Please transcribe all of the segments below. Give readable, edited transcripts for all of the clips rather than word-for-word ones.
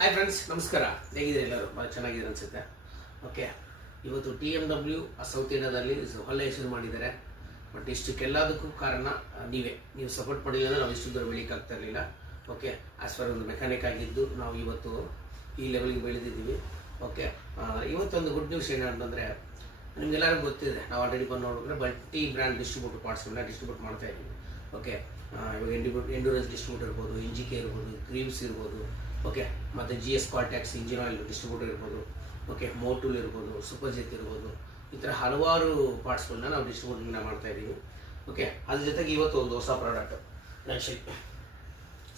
Hi friends, ನಮಸ್ಕಾರ. ಹೇಗಿದ್ದೀರಿ? ಎಲ್ಲರೂ ಭಾಳ ಚೆನ್ನಾಗಿದ್ದಾರೆ ಅನಿಸುತ್ತೆ. ಓಕೆ, ಇವತ್ತು TMW ಸೌತ್ ಇಂಡಿಯಾದಲ್ಲಿ ಒಳ್ಳೆ ಹೆಸರು ಮಾಡಿದ್ದಾರೆ. ಬಟ್ ಇಷ್ಟಕ್ಕೆಲ್ಲದಕ್ಕೂ ಕಾರಣ ನೀವು ಸಪೋರ್ಟ್ ಮಾಡಿಲ್ಲ ಅಂದರೆ ನಾವು ಇಷ್ಟು ದೂರ ಬೆಳೀಕಾಗ್ತಾ ಇರಲಿಲ್ಲ. ಓಕೆ, ಆಸ್ ಫಾರ್ ಒಂದು ಮೆಕ್ಯಾನಿಕ್ ಆಗಿದ್ದು ನಾವು ಇವತ್ತು ಈ ಲೆವೆಲ್ಗೆ ಬೆಳೆದಿದ್ದೀವಿ. ಓಕೆ, ಇವತ್ತೊಂದು ಗುಡ್ ನ್ಯೂಸ್ ಏನಂತಂದರೆ, ನಿಮಗೆಲ್ಲರಿಗೂ ಗೊತ್ತಿದೆ, ನಾವು ಆಲ್ರೆಡಿ ಬಂದು ನೋಡಿದ್ರೆ ಮಲ್ಟಿ ಬ್ರ್ಯಾಂಡ್ ಡಿಸ್ಟ್ರಿಬ್ಯೂಟರ್ ಪಾರ್ಟ್ಸ್ಗಳನ್ನ ಡಿಸ್ಟ್ರಿಬ್ಯೂಟ್ ಮಾಡ್ತಾ ಇದ್ದೀವಿ. ಓಕೆ, ಇವಾಗ ಎಂಡ್ಯೂರೆನ್ಸ್ ಡಿಸ್ಟ್ರಿಬ್ಯೂಟರ್ ಇರ್ಬೋದು, ಇಂಜಿಕೆ ಇರ್ಬೋದು, ಕ್ರೀಮ್ಸ್ ಇರ್ಬೋದು. ಓಕೆ, ಮತ್ತು GS ಕ್ವಾಲ್ಟ್ಯಾಕ್ಸ್ ಇಂಜಿನ್ ಆಯಿಲ್ ಡಿಸ್ಟ್ರಿಬ್ಯೂಟರ್ ಇರ್ಬೋದು. ಓಕೆ, ಮೋಟೂಲ್ ಇರ್ಬೋದು, ಸೂಪರ್ ಜೆತ್ ಇರ್ಬೋದು. ಈ ಥರ ಹಲವಾರು ಪಾರ್ಟ್ಸ್ಗಳನ್ನ ನಾವು ಡಿಸ್ಟ್ರಿಬ್ಯೂಟಿಂಗ್ನ ಮಾಡ್ತಾ ಇದ್ದೀವಿ. ಓಕೆ, ಅದ್ರ ಜೊತೆಗೆ ಇವತ್ತು ಒಂದು ಹೊಸ ಪ್ರಾಡಕ್ಟ್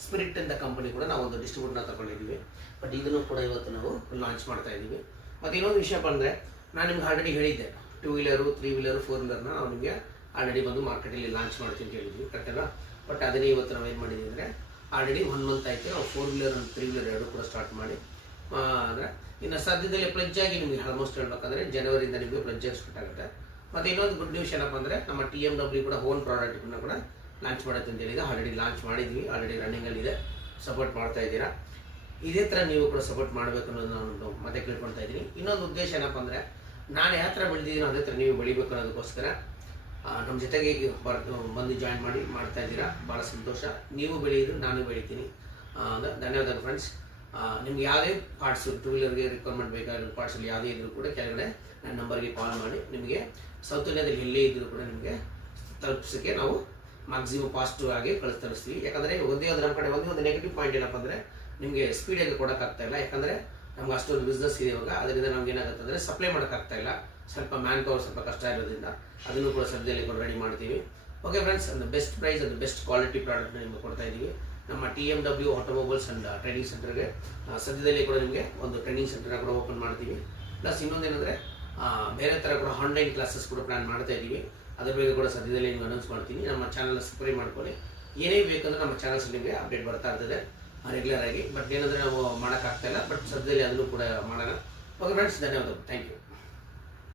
ಸ್ಪಿರಿಟ್ ಅಂತ ಕಂಪನಿ ಕೂಡ ನಾವು ಒಂದು ಡಿಸ್ಟ್ರಿಬ್ಯೂಟರ್ನ ತಗೊಂಡಿದ್ದೀವಿ. ಬಟ್ ಇದನ್ನು ಕೂಡ ಇವತ್ತು ನಾವು ಲಾಂಚ್ ಮಾಡ್ತಾ ಇದ್ದೀವಿ. ಮತ್ತು ಇನ್ನೊಂದು ವಿಷಯ ಬಂದರೆ, ನಾನು ನಿಮ್ಗೆ ಆಲ್ರೆಡಿ ಹೇಳಿದ್ದೆ 2 ವೀಲರು, 3 ವೀಲರು, 4 ವೀಲರ್ನ ನಾವು ನಿಮಗೆ ಆಲ್ರೆಡಿ ಬಂದು ಮಾರ್ಕೆಟಲ್ಲಿ ಲಾಂಚ್ ಮಾಡ್ತೀವಿ ಅಂತ ಹೇಳಿದ್ವಿ, ಕರೆಕ್ಟಲ್ಲ? ಬಟ್ ಅದನ್ನೇ ಇವತ್ತು ನಾವು ಏನು ಮಾಡಿದ್ದೀವಿ ಅಂದರೆ, ಆಲ್ರೆಡಿ 1 ಮಂತ್ ಆಯಿತು ನಾವು 4 ವೀಲರ್ ಮತ್ತು 3 ವೀಲರ್ ಎರಡು ಕೂಡ ಸ್ಟಾರ್ಟ್ ಮಾಡಿ. ಅಂದರೆ ಇನ್ನು ಸದ್ಯದಲ್ಲಿ ಪ್ಲಜ್ ಆಗಿ ನಿಮಗೆ ಆಲ್ಮೋಸ್ಟ್ ಹೇಳ್ಬೇಕಂದ್ರೆ ಜನವರಿಯಿಂದ ನಿಮಗೆ ಪ್ಲಜ್ ಆಗಿ ಸ್ಟಾರ್ಟ್ ಆಗುತ್ತೆ. ಮತ್ತು ಇನ್ನೊಂದು ಗುಡ್ ನ್ಯೂಸ್ ಏನಪ್ಪ ಅಂದರೆ, ನಮ್ಮ TMW ಕೂಡ ಓನ್ ಪ್ರಾಡಕ್ಟ್ಗಳನ್ನ ಕೂಡ ಲಾಂಚ್ ಮಾಡುತ್ತೆ ಅಂತ ಹೇಳಿದೆ. ಆಲ್ರೆಡಿ ಲಾಂಚ್ ಮಾಡಿದ್ವಿ, ಆಲ್ರೆಡಿ ರನ್ನಿಂಗಲ್ಲಿದೆ. ಸಪೋರ್ಟ್ ಮಾಡ್ತಾ ಇದ್ದೀರಾ. ಇದೇ ಥರ ನೀವು ಕೂಡ ಸಪೋರ್ಟ್ ಮಾಡಬೇಕು ಅನ್ನೋದು ನಾನು ಮತ್ತೆ ಕೇಳ್ಕೊಳ್ತಾ ಇದ್ದೀನಿ. ಇನ್ನೊಂದು ಉದ್ದೇಶ ಏನಪ್ಪ ಅಂದರೆ, ನಾನು ಯಾವ ಥರ ಬೆಳೆದಿದ್ದೀನೋ ಅದೇ ಥರ ನೀವು ಬೆಳಿಬೇಕು ಅನ್ನೋದಕ್ಕೋಸ್ಕರ ನಮ್ಮ ಜೊತೆಗೆ ಬಂದು ಜಾಯಿನ್ ಮಾಡ್ತಾ ಇದ್ದೀರಾ. ಭಾಳ ಸಂತೋಷ. ನೀವು ಬೆಳೆಯಿದ್ರು, ನಾನು ಬೆಳಿತೀನಿ. ಧನ್ಯವಾದ ಫ್ರೆಂಡ್ಸ್. ನಿಮ್ಗೆ ಯಾವುದೇ ಪಾರ್ಟ್ಸು 2 ವೀಲರ್ಗೆ ರಿಕ್ವೈರ್ಮೆಂಟ್ ಬೇಕಾಗಿರೋ ಪಾರ್ಟ್ಸಲ್ಲಿ ಯಾವುದೇ ಇದ್ರೂ ಕೂಡ ಕೆಳಗಡೆ ನನ್ನ ನಂಬರ್ಗೆ ಕಾಲ್ ಮಾಡಿ ನಿಮಗೆ ಸೌತ್ ಇಂಡಿಯಾದಲ್ಲಿ ಎಲ್ಲೇ ಇದ್ದರೂ ಕೂಡ ನಿಮಗೆ ತಲುಪಿಸೋಕ್ಕೆ ನಾವು ಮ್ಯಾಕ್ಸಿಮಮ್ ಪಾಸಿಟಿವ್ ಆಗಿ ತರಿಸ್ತೀವಿ. ಯಾಕಂದರೆ ಒಂದೇ ನಮ್ಮ ಕಡೆ ಒಂದು ನೆಗೆಟಿವ್ ಪಾಯಿಂಟ್ ಏನಪ್ಪ ಅಂದರೆ, ನಿಮಗೆ ಸ್ಪೀಡಾಗಿ ಕೊಡೋಕ್ಕಾಗ್ತಾ ಇಲ್ಲ. ಯಾಕಂದರೆ ನಮ್ಗೆ ಅಷ್ಟೊಂದು ಬಿಸ್ನೆಸ್ ಇದೆ ಇವಾಗ. ಅದರಿಂದ ನಮ್ಗೆ ಏನಾಗುತ್ತೆ ಅಂದರೆ, ಸಪ್ಲೈ ಮಾಡೋಕ್ಕಾಗ್ತಾ ಇಲ್ಲ. ಸ್ವಲ್ಪ ಮ್ಯಾನ್ ಪವರ್ ಸ್ವಲ್ಪ ಕಷ್ಟ ಇರೋದ್ರಿಂದ ಅದನ್ನು ಕೂಡ ಸದ್ಯದಲ್ಲಿ ಕೂಡ ರೆಡಿ ಮಾಡ್ತೀವಿ. ಓಕೆ ಫ್ರೆಂಡ್ಸ್, ಒಂದು ಬೆಸ್ಟ್ ಪ್ರೈಸ್ ಒಂದು ಬೆಸ್ಟ್ ಕ್ವಾಲಿಟಿ ಪ್ರಾಡಕ್ಟ್ನ ನಿಮಗೆ ಕೊಡ್ತಾ ಇದ್ದೀವಿ. ನಮ್ಮ TMW ಆಟೋಮೊಬೈಲ್ಸ್ ಆ್ಯಂಡ್ ಟ್ರೈನಿಂಗ್ ಸೆಂಟರ್ಗೆ ಸದ್ಯದಲ್ಲಿ ಕೂಡ ನಿಮಗೆ ಒಂದು ಟ್ರೈನಿಂಗ್ ಸೆಂಟರ್ನ ಕೂಡ ಓಪನ್ ಮಾಡ್ತೀವಿ. ಪ್ಲಸ್ ಇನ್ನೊಂದೇನೆಂದರೆ, ಬೇರೆ ಥರ ಕೂಡ ಆನ್ಲೈನ್ ಕ್ಲಾಸಸ್ ಕೂಡ ಪ್ಲ್ಯಾನ್ ಮಾಡ್ತಾ ಇದ್ದೀವಿ. ಅದ್ರ ಬಗ್ಗೆ ಕೂಡ ಸದ್ಯದಲ್ಲಿ ನಿಮ್ಗೆ ಅನೌನ್ಸ್ ಮಾಡ್ತೀನಿ. ನಮ್ಮ ಚಾನಲ್ನ ಸಬ್ಸ್ಕ್ರೈಬ್ ಮಾಡ್ಕೊಳ್ಳಿ. ಏನೇ ಬೇಕಂದ್ರೆ ನಮ್ಮ ಚಾನಲ್ಸ್ ನಿಮಗೆ ಅಪ್ಡೇಟ್ ಬರ್ತಾ ಇರ್ತದೆ ರೆಗ್ಯುಲರ್ ಆಗಿ. ಬಟ್ ಏನಂದರೆ ನಾವು ಮಾಡೋಕ್ಕಾಗ್ತಾಯಿಲ್ಲ, ಬಟ್ ಸದ್ಯದಲ್ಲಿ ಅದನ್ನು ಕೂಡ ಮಾಡೋಣ. ಓಕೆ ಫ್ರೆಂಡ್ಸ್, ಧನ್ಯವಾದಗಳು. Thank you.